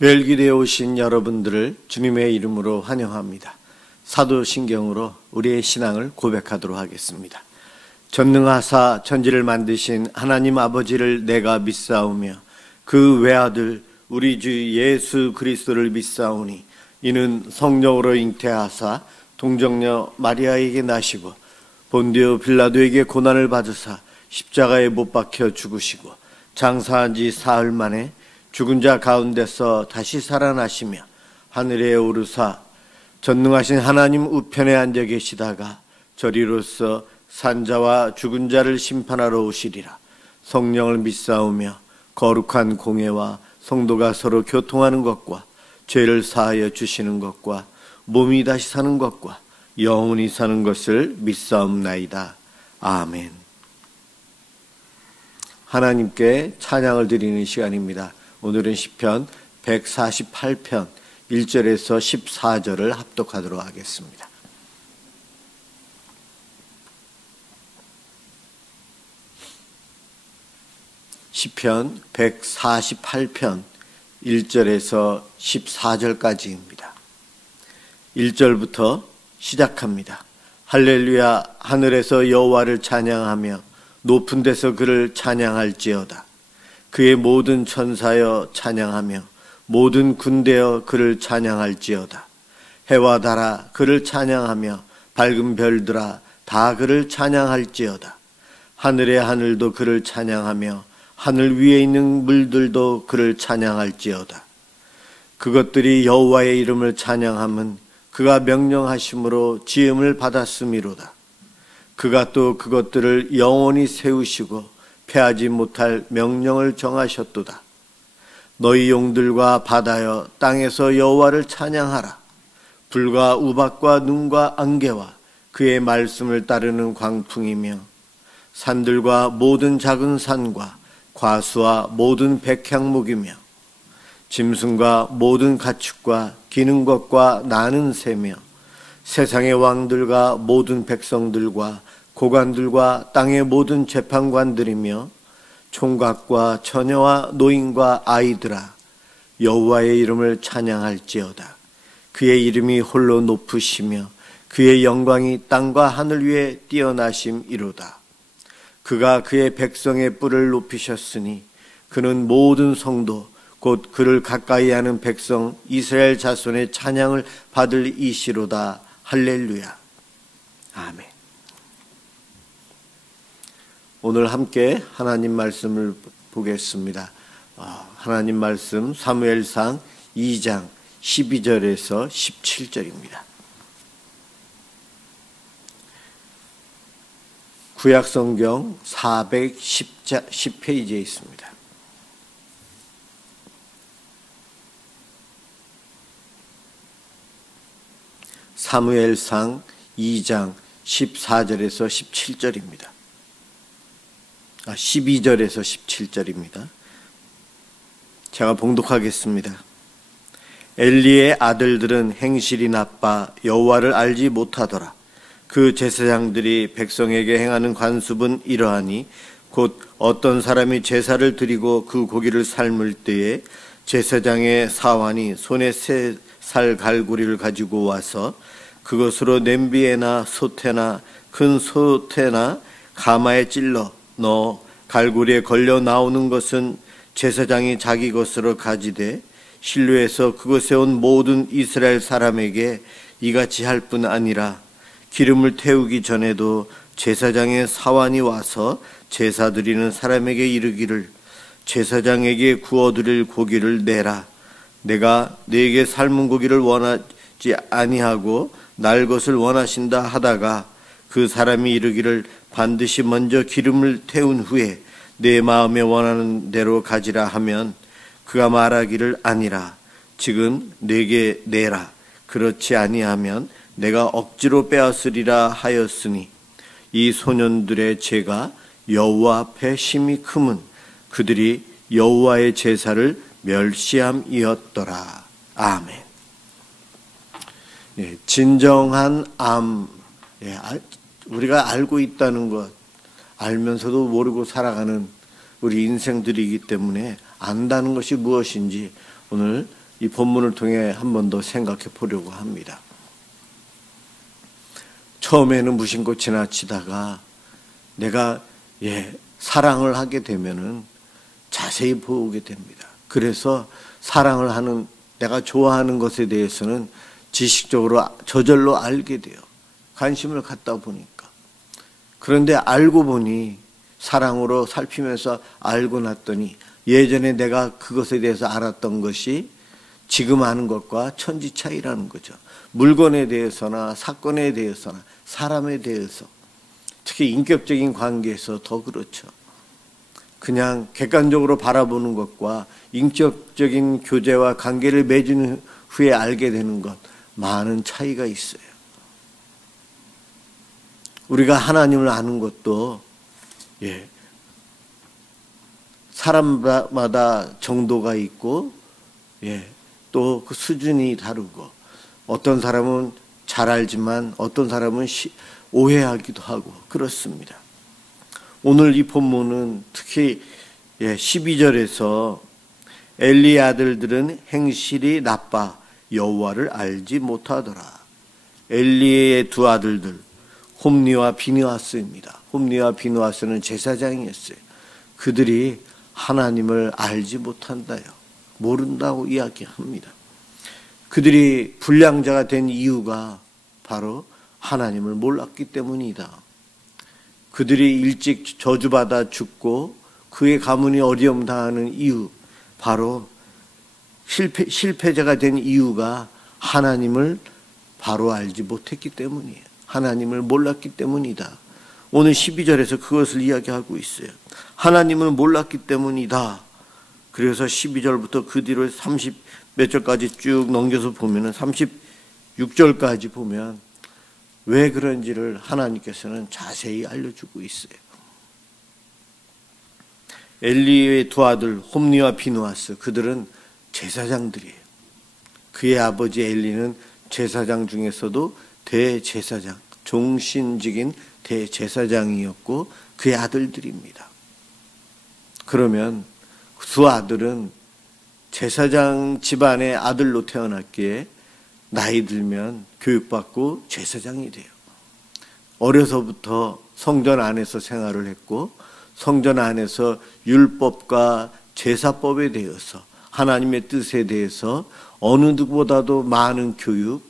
멸기대에 오신 여러분들을 주님의 이름으로 환영합니다. 사도신경으로 우리의 신앙을 고백하도록 하겠습니다. 전능하사 천지를 만드신 하나님 아버지를 내가 믿사오며 그 외아들 우리 주 예수 그리스도를 믿사오니 이는 성령으로 잉태하사 동정녀 마리아에게 나시고 본디오 빌라도에게 고난을 받으사 십자가에 못 박혀 죽으시고 장사한 지 사흘 만에 죽은 자 가운데서 다시 살아나시며 하늘에 오르사 전능하신 하나님 우편에 앉아 계시다가 저리로서 산자와 죽은 자를 심판하러 오시리라. 성령을 믿사오며 거룩한 공예와 성도가 서로 교통하는 것과 죄를 사하여 주시는 것과 몸이 다시 사는 것과 영원히 사는 것을 믿사옵나이다. 아멘. 하나님께 찬양을 드리는 시간입니다. 오늘은 시편 148편 1절에서 14절을 합독하도록 하겠습니다. 시편 148편 1절에서 14절까지입니다. 1절부터 시작합니다. 할렐루야, 하늘에서 여호와를 찬양하며 높은 데서 그를 찬양할지어다. 그의 모든 천사여 찬양하며 모든 군대여 그를 찬양할지어다. 해와 달아 그를 찬양하며 밝은 별들아 다 그를 찬양할지어다. 하늘의 하늘도 그를 찬양하며 하늘 위에 있는 물들도 그를 찬양할지어다. 그것들이 여호와의 이름을 찬양함은 그가 명령하심으로 지음을 받았음이로다. 그가 또 그것들을 영원히 세우시고 패하지 못할 명령을 정하셨도다. 너희 용들과 바다여 땅에서 여호와를 찬양하라. 불과 우박과 눈과 안개와 그의 말씀을 따르는 광풍이며 산들과 모든 작은 산과 과수와 모든 백향목이며 짐승과 모든 가축과 기는 것과 나는 새며 세상의 왕들과 모든 백성들과 고관들과 땅의 모든 재판관들이며 총각과 처녀와 노인과 아이들아 여호와의 이름을 찬양할지어다. 그의 이름이 홀로 높으시며 그의 영광이 땅과 하늘 위에 뛰어나심이로다. 그가 그의 백성의 뿔을 높이셨으니 그는 모든 성도 곧 그를 가까이 하는 백성 이스라엘 자손의 찬양을 받을 이시로다. 할렐루야. 아멘. 오늘 함께 하나님 말씀을 보겠습니다. 하나님 말씀 사무엘상 2장 12절에서 17절입니다. 구약성경 410페이지에 있습니다. 사무엘상 2장 14절에서 17절입니다. 12절에서 17절입니다. 제가 봉독하겠습니다. 엘리의 아들들은 행실이 나빠 여호와를 알지 못하더라. 그 제사장들이 백성에게 행하는 관습은 이러하니 곧 어떤 사람이 제사를 드리고 그 고기를 삶을 때에 제사장의 사환이 손에 세 살 갈고리를 가지고 와서 그것으로 냄비에나 솥에나 큰 솥에나 가마에 찔러 넣어 갈고리에 걸려 나오는 것은 제사장이 자기 것으로 가지되 실로에서 그곳에 온 모든 이스라엘 사람에게 이같이 할 뿐 아니라 기름을 태우기 전에도 제사장의 사환이 와서 제사 드리는 사람에게 이르기를 제사장에게 구워드릴 고기를 내라. 내가 네게 삶은 고기를 원하지 아니하고 날 것을 원하신다 하다가 그 사람이 이르기를 반드시 먼저 기름을 태운 후에 내 마음에 원하는 대로 가지라 하면 그가 말하기를 아니라 지금 내게 내라. 그렇지 아니하면 내가 억지로 빼앗으리라 하였으니 이 소년들의 죄가 여호와 앞에 심히 크면 그들이 여호와의 제사를 멸시함이었더라. 아멘. 진정한 암, 우리가 알고 있다는 것, 알면서도 모르고 살아가는 우리 인생들이기 때문에 안다는 것이 무엇인지 오늘 이 본문을 통해 한 번 더 생각해 보려고 합니다. 처음에는 무심코지나 치다가 내가 사랑을 하게 되면은 자세히 보게 됩니다. 그래서 사랑을 하는, 내가 좋아하는 것에 대해서는 지식적으로 저절로 알게 돼요. 관심을 갖다 보니까. 그런데 알고 보니, 사랑으로 살피면서 알고 났더니 예전에 내가 그것에 대해서 알았던 것이 지금 아는 것과 천지 차이라는 거죠. 물건에 대해서나 사건에 대해서나 사람에 대해서, 특히 인격적인 관계에서 더 그렇죠. 그냥 객관적으로 바라보는 것과 인격적인 교제와 관계를 맺은 후에 알게 되는 것, 많은 차이가 있어요. 우리가 하나님을 아는 것도 사람마다 정도가 있고 또 그 수준이 다르고, 어떤 사람은 잘 알지만 어떤 사람은 오해하기도 하고 그렇습니다. 오늘 이 본문은 특히 12절에서 엘리의 아들들은 행실이 나빠 여호와를 알지 못하더라. 엘리의 두 아들들 홈니와 비느하스입니다. 홈니와 비느하스는 제사장이었어요. 그들이 하나님을 알지 못한다요. 모른다고 이야기합니다. 그들이 불량자가 된 이유가 바로 하나님을 몰랐기 때문이다. 그들이 일찍 저주받아 죽고 그의 가문이 어려움 당하는 이유, 바로 실패자가 된 이유가 하나님을 바로 알지 못했기 때문이에요. 하나님을 몰랐기 때문이다. 오늘 12절에서 그것을 이야기하고 있어요. 하나님을 몰랐기 때문이다. 그래서 12절부터 그 뒤로 30 몇 절까지 쭉 넘겨서 보면은 36절까지 보면 왜 그런지를 하나님께서는 자세히 알려주고 있어요. 엘리의 두 아들 홈니와 비느하스, 그들은 제사장들이에요. 그의 아버지 엘리는 제사장 중에서도 대제사장, 종신직인 대제사장이었고 그의 아들들입니다. 그러면 두 아들은 제사장 집안의 아들로 태어났기에 나이 들면 교육받고 제사장이 돼요. 어려서부터 성전 안에서 생활을 했고 성전 안에서 율법과 제사법에 대해서, 하나님의 뜻에 대해서 어느 누구보다도 많은 교육,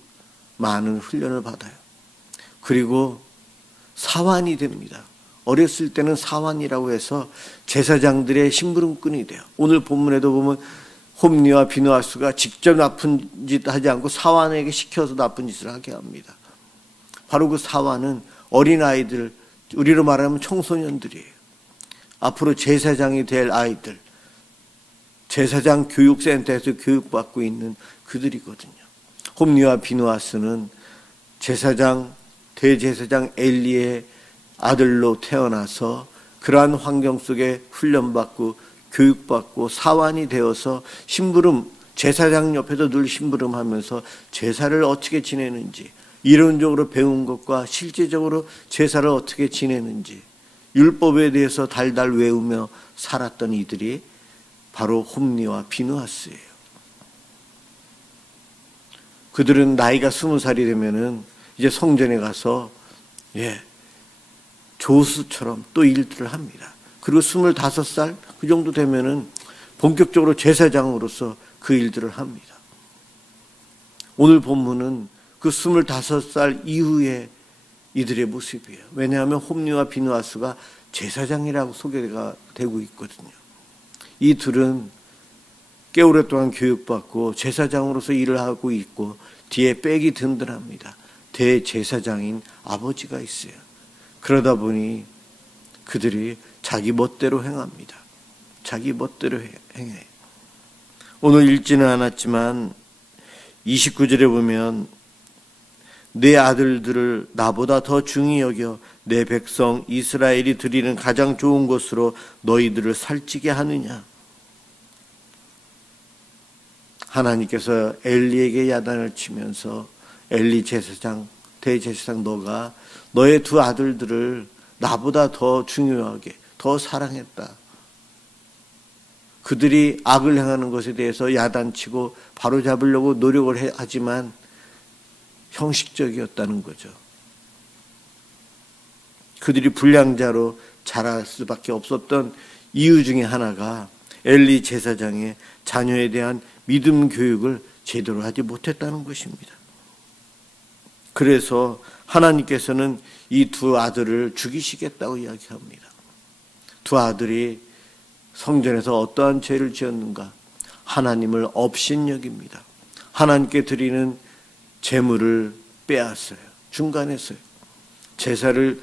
많은 훈련을 받아요. 그리고 사환이 됩니다. 어렸을 때는 사환이라고 해서 제사장들의 심부름꾼이 돼요. 오늘 본문에도 보면 홈니와 비느하스가 직접 나쁜 짓 하지 않고 사환에게 시켜서 나쁜 짓을 하게 합니다. 바로 그 사환은 어린아이들, 우리로 말하면 청소년들이에요. 앞으로 제사장이 될 아이들, 제사장 교육센터에서 교육받고 있는 그들이거든요. 홈니와 비느하스는 제사장, 대제사장 엘리의 아들로 태어나서 그러한 환경 속에 훈련받고 교육받고 사환이 되어서 심부름, 제사장 옆에서 늘 심부름하면서 제사를 어떻게 지내는지, 이론적으로 배운 것과 실제적으로 제사를 어떻게 지내는지 율법에 대해서 달달 외우며 살았던 이들이 바로 홈니와 비느하스예요. 그들은 나이가 20살이 되면은 이제 성전에 가서 조수처럼 또 일들을 합니다. 그리고 25살 그 정도 되면은 본격적으로 제사장으로서 그 일들을 합니다. 오늘 본문은 그 25살 이후에 이들의 모습이에요. 왜냐하면 홈니와 비느하스가 제사장이라고 소개가 되고 있거든요. 이 둘은 꽤 오랫동안 교육받고 제사장으로서 일을 하고 있고 뒤에 백이 든든합니다. 대제사장인 아버지가 있어요. 그러다 보니 그들이 자기 멋대로 행합니다. 자기 멋대로 행해. 오늘 읽지는 않았지만 29절에 보면 내 아들들을 나보다 더 중히 여겨 내 백성 이스라엘이 드리는 가장 좋은 것으로 너희들을 살찌게 하느냐. 하나님께서 엘리에게 야단을 치면서 엘리 제사장, 대제사장 너가 너의 두 아들들을 나보다 더 중요하게, 더 사랑했다. 그들이 악을 행하는 것에 대해서 야단치고 바로잡으려고 노력을 하지만 형식적이었다는 거죠. 그들이 불량자로 자랄 수밖에 없었던 이유 중에 하나가 엘리 제사장의 자녀에 대한 믿음 교육을 제대로 하지 못했다는 것입니다. 그래서 하나님께서는 이 두 아들을 죽이시겠다고 이야기합니다. 두 아들이 성전에서 어떠한 죄를 지었는가? 하나님을 업신여깁니다. 하나님께 드리는 제물을 빼앗어요. 중간에서요. 제사를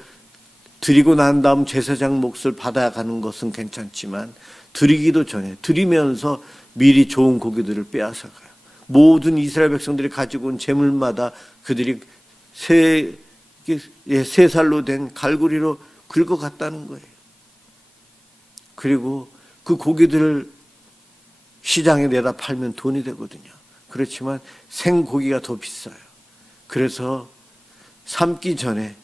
드리고 난 다음 제사장 몫을 받아가는 것은 괜찮지만 드리기도 전에 드리면서 미리 좋은 고기들을 빼앗아가요. 모든 이스라엘 백성들이 가지고 온 제물마다 그들이 세 살로 된 갈고리로 긁어갔다는 거예요. 그리고 그 고기들을 시장에 내다 팔면 돈이 되거든요. 그렇지만 생고기가 더 비싸요. 그래서 삶기 전에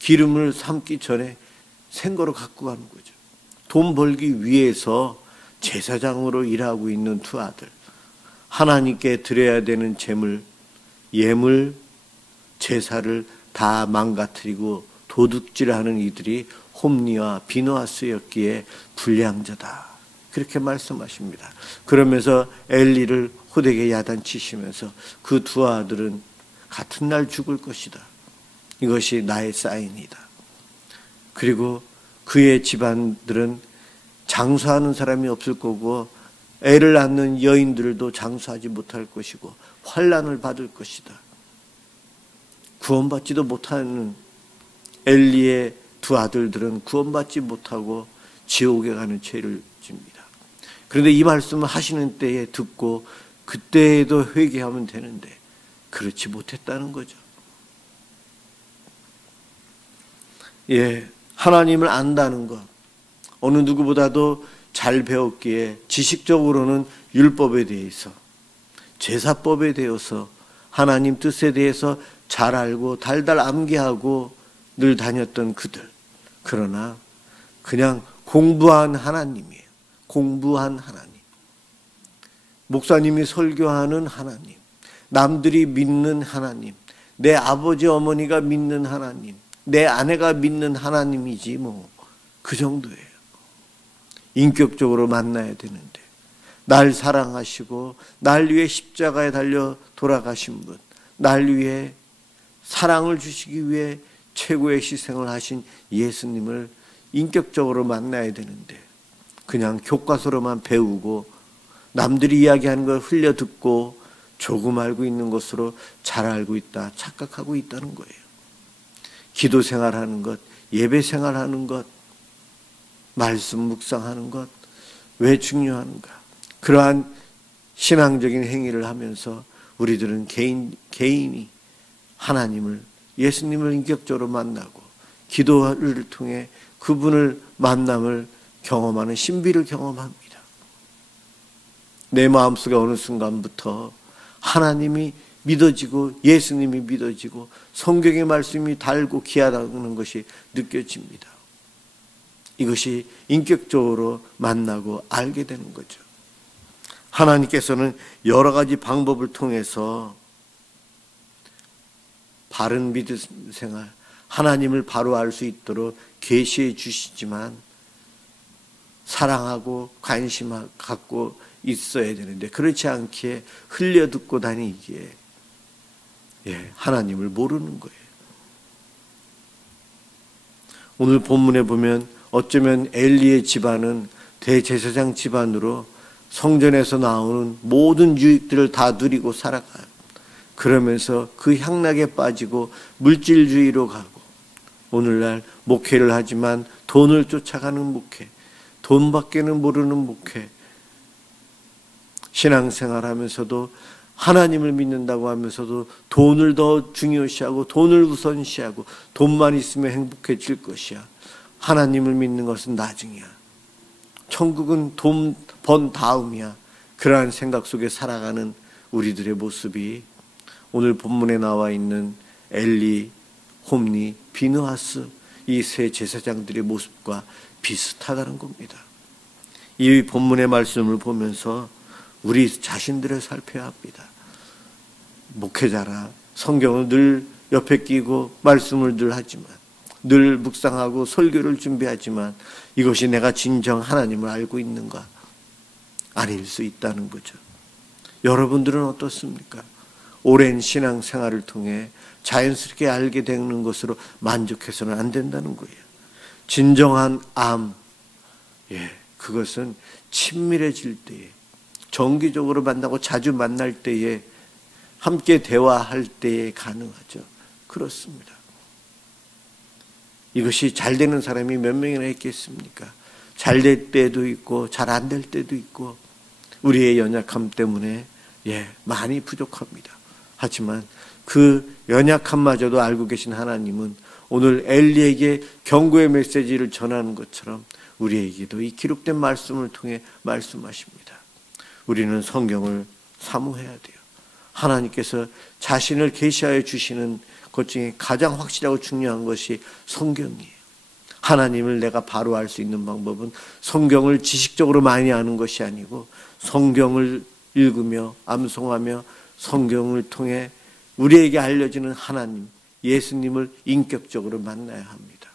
기름을 삶기 전에 생거로 갖고 가는 거죠. 돈 벌기 위해서 제사장으로 일하고 있는 두 아들, 하나님께 드려야 되는 제물, 예물, 제사를 다 망가뜨리고 도둑질하는 이들이 홈니와 비느하스였기에 불량자다. 그렇게 말씀하십니다. 그러면서 엘리를 호되게 야단치시면서 그 두 아들은 같은 날 죽을 것이다. 이것이 나의 사인이다. 그리고 그의 집안들은 장수하는 사람이 없을 거고 애를 낳는 여인들도 장수하지 못할 것이고 환난을 받을 것이다. 구원받지도 못하는 엘리의 두 아들들은 구원받지 못하고 지옥에 가는 죄를 집니다. 그런데 이 말씀을 하시는 때에 듣고 그때에도 회개하면 되는데 그렇지 못했다는 거죠. 하나님을 안다는 것, 어느 누구보다도 잘 배웠기에 지식적으로는 율법에 대해서, 제사법에 대해서, 하나님 뜻에 대해서 잘 알고 달달 암기하고 늘 다녔던 그들. 그러나 그냥 공부한 하나님이에요. 공부한 하나님. 목사님이 설교하는 하나님. 남들이 믿는 하나님. 내 아버지 어머니가 믿는 하나님. 내 아내가 믿는 하나님이지 뭐 그 정도예요. 인격적으로 만나야 되는데 날 사랑하시고 날 위해 십자가에 달려 돌아가신 분, 날 위해 사랑을 주시기 위해 최고의 희생을 하신 예수님을 인격적으로 만나야 되는데 그냥 교과서로만 배우고 남들이 이야기하는 걸 흘려 듣고 조금 알고 있는 것으로 잘 알고 있다 착각하고 있다는 거예요. 기도 생활하는 것, 예배 생활하는 것, 말씀 묵상하는 것 왜 중요한가? 그러한 신앙적인 행위를 하면서 우리들은 개인이 하나님을, 예수님을 인격적으로 만나고 기도를 통해 그분을 만남을 경험하는 신비를 경험합니다. 내 마음속에 어느 순간부터 하나님이 믿어지고 예수님이 믿어지고 성경의 말씀이 달고 귀하다는 것이 느껴집니다. 이것이 인격적으로 만나고 알게 되는 거죠. 하나님께서는 여러 가지 방법을 통해서 바른 믿음 생활, 하나님을 바로 알 수 있도록 계시해 주시지만 사랑하고 관심 갖고 있어야 되는데 그렇지 않기에 흘려듣고 다니기에 하나님을 모르는 거예요. 오늘 본문에 보면 어쩌면 엘리의 집안은 대제사장 집안으로 성전에서 나오는 모든 유익들을 다 누리고 살아가요. 그러면서 그 향락에 빠지고 물질주의로 가고 오늘날 목회를 하지만 돈을 쫓아가는 목회, 돈밖에는 모르는 목회, 신앙생활하면서도 하나님을 믿는다고 하면서도 돈을 더 중요시하고 돈을 우선시하고 돈만 있으면 행복해질 것이야. 하나님을 믿는 것은 나중이야. 천국은 돈 번 다음이야. 그러한 생각 속에 살아가는 우리들의 모습이 오늘 본문에 나와 있는 엘리, 홈니, 비느하스 이 세 제사장들의 모습과 비슷하다는 겁니다. 이 본문의 말씀을 보면서 우리 자신들을 살펴야 합니다. 목회자라 성경을 늘 옆에 끼고 말씀을 늘 하지만, 늘 묵상하고 설교를 준비하지만 이것이 내가 진정 하나님을 알고 있는가? 아닐 수 있다는 거죠. 여러분들은 어떻습니까? 오랜 신앙생활을 통해 자연스럽게 알게 되는 것으로 만족해서는 안 된다는 거예요. 진정한 암, 그것은 친밀해질 때에, 정기적으로 만나고 자주 만날 때에, 함께 대화할 때에 가능하죠. 그렇습니다. 이것이 잘 되는 사람이 몇 명이나 있겠습니까? 잘 될 때도 있고 잘 안 될 때도 있고, 우리의 연약함 때문에 많이 부족합니다. 하지만 그 연약함마저도 알고 계신 하나님은 오늘 엘리에게 경고의 메시지를 전하는 것처럼 우리에게도 이 기록된 말씀을 통해 말씀하십니다. 우리는 성경을 사모해야 돼요. 하나님께서 자신을 계시하여 주시는 것 중에 가장 확실하고 중요한 것이 성경이에요. 하나님을 내가 바로 알 수 있는 방법은 성경을 지식적으로 많이 아는 것이 아니고 성경을 읽으며 암송하며 성경을 통해 우리에게 알려지는 하나님, 예수님을 인격적으로 만나야 합니다.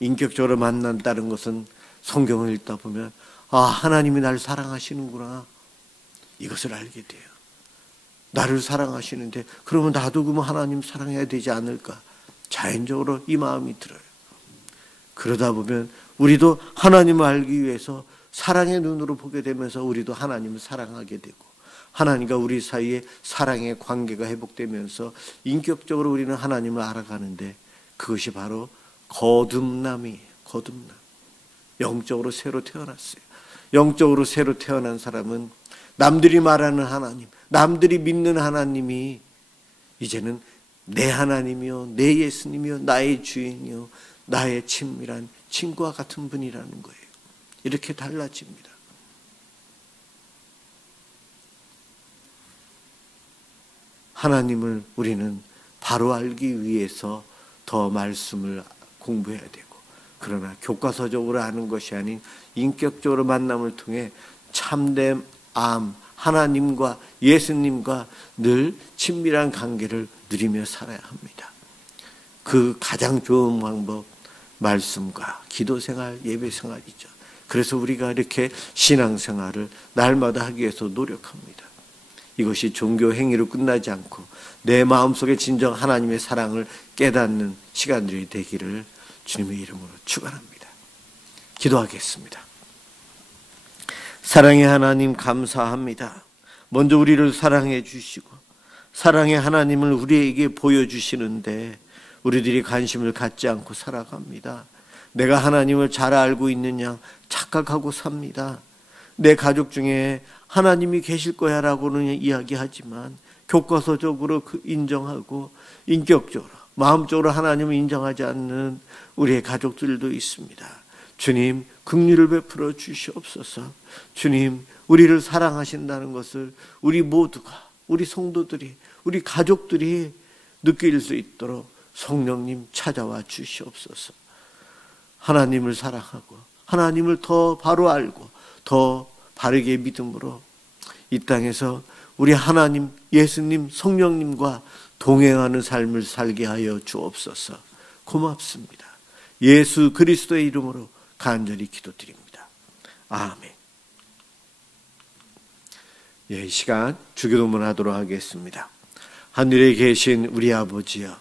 인격적으로 만난다는 것은 성경을 읽다 보면 하나님이 나를 사랑하시는구나, 이것을 알게 돼요. 나를 사랑하시는데 그러면 나도 그러면 하나님 사랑해야 되지 않을까? 자연적으로 이 마음이 들어요. 그러다 보면 우리도 하나님을 알기 위해서 사랑의 눈으로 보게 되면서 우리도 하나님을 사랑하게 되고, 하나님과 우리 사이에 사랑의 관계가 회복되면서 인격적으로 우리는 하나님을 알아가는데, 그것이 바로 거듭남이에요. 거듭남. 영적으로 새로 태어났어요. 영적으로 새로 태어난 사람은 남들이 말하는 하나님, 남들이 믿는 하나님이 이제는 내 하나님이요, 내 예수님이요, 나의 주인이요, 나의 친밀한 친구와 같은 분이라는 거예요. 이렇게 달라집니다. 하나님을 우리는 바로 알기 위해서 더 말씀을 공부해야 되고, 그러나 교과서적으로 아는 것이 아닌 인격적으로 만남을 통해 참된 암, 하나님과 예수님과 늘 친밀한 관계를 누리며 살아야 합니다. 그 가장 좋은 방법, 말씀과 기도생활, 예배생활이죠. 그래서 우리가 이렇게 신앙생활을 날마다 하기 위해서 노력합니다. 이것이 종교 행위로 끝나지 않고 내 마음속에 진정 하나님의 사랑을 깨닫는 시간들이 되기를 주님의 이름으로 축원합니다. 기도하겠습니다. 사랑의 하나님, 감사합니다. 먼저 우리를 사랑해 주시고 사랑의 하나님을 우리에게 보여주시는데 우리들이 관심을 갖지 않고 살아갑니다. 내가 하나님을 잘 알고 있느냐 착각하고 삽니다. 내 가족 중에 하나님이 계실 거야 라고는 이야기하지만 교과서적으로 인정하고 인격적으로 마음적으로 하나님을 인정하지 않는 우리의 가족들도 있습니다. 주님, 긍휼을 베풀어 주시옵소서. 주님, 우리를 사랑하신다는 것을 우리 모두가, 우리 성도들이, 우리 가족들이 느낄 수 있도록 성령님 찾아와 주시옵소서. 하나님을 사랑하고 하나님을 더 바로 알고 더 바르게 믿음으로 이 땅에서 우리 하나님, 예수님, 성령님과 동행하는 삶을 살게 하여 주옵소서. 고맙습니다. 예수 그리스도의 이름으로 간절히 기도드립니다. 아멘. 이 시간 주기도문 하도록 하겠습니다. 하늘에 계신 우리 아버지여,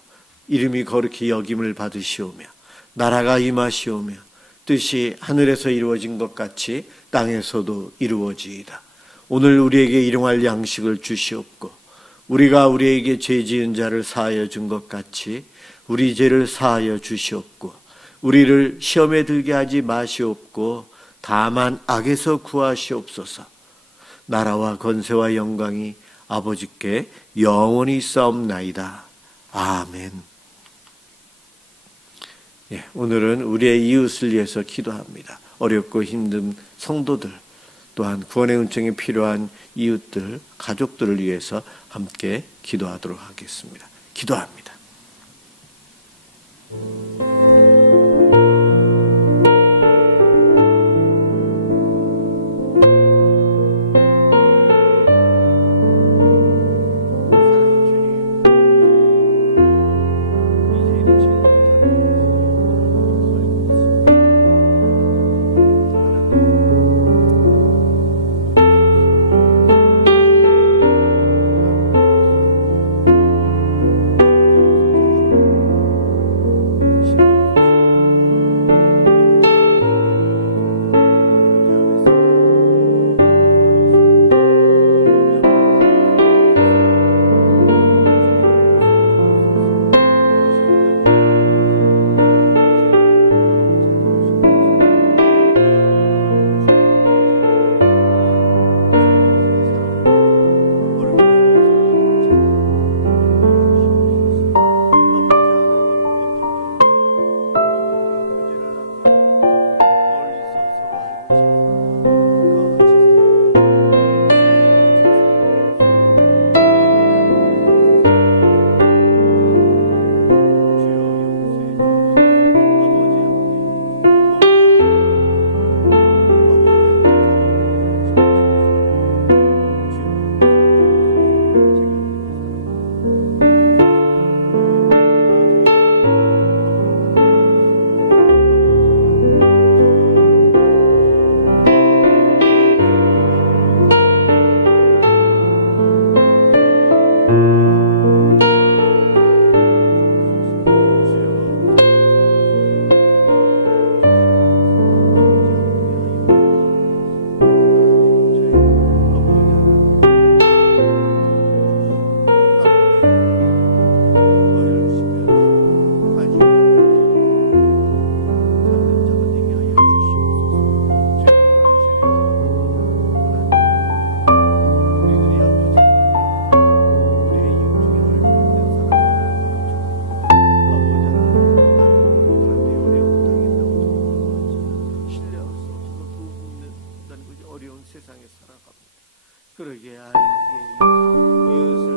이름이 거룩히 여김을 받으시오며 나라가 임하시오며 뜻이 하늘에서 이루어진 것 같이 땅에서도 이루어지이다. 오늘 우리에게 일용할 양식을 주시옵고 우리가 우리에게 죄 지은 자를 사하여 준 것 같이 우리 죄를 사하여 주시옵고 우리를 시험에 들게 하지 마시옵고 다만 악에서 구하시옵소서. 나라와 권세와 영광이 아버지께 영원히 있사옵나이다. 아멘. 오늘은 우리의 이웃을 위해서 기도합니다. 어렵고 힘든 성도들, 또한 구원의 은총이 필요한 이웃들, 가족들을 위해서 함께 기도하도록 하겠습니다. 기도합니다. 세상에 살아갑니다. 그러게 알게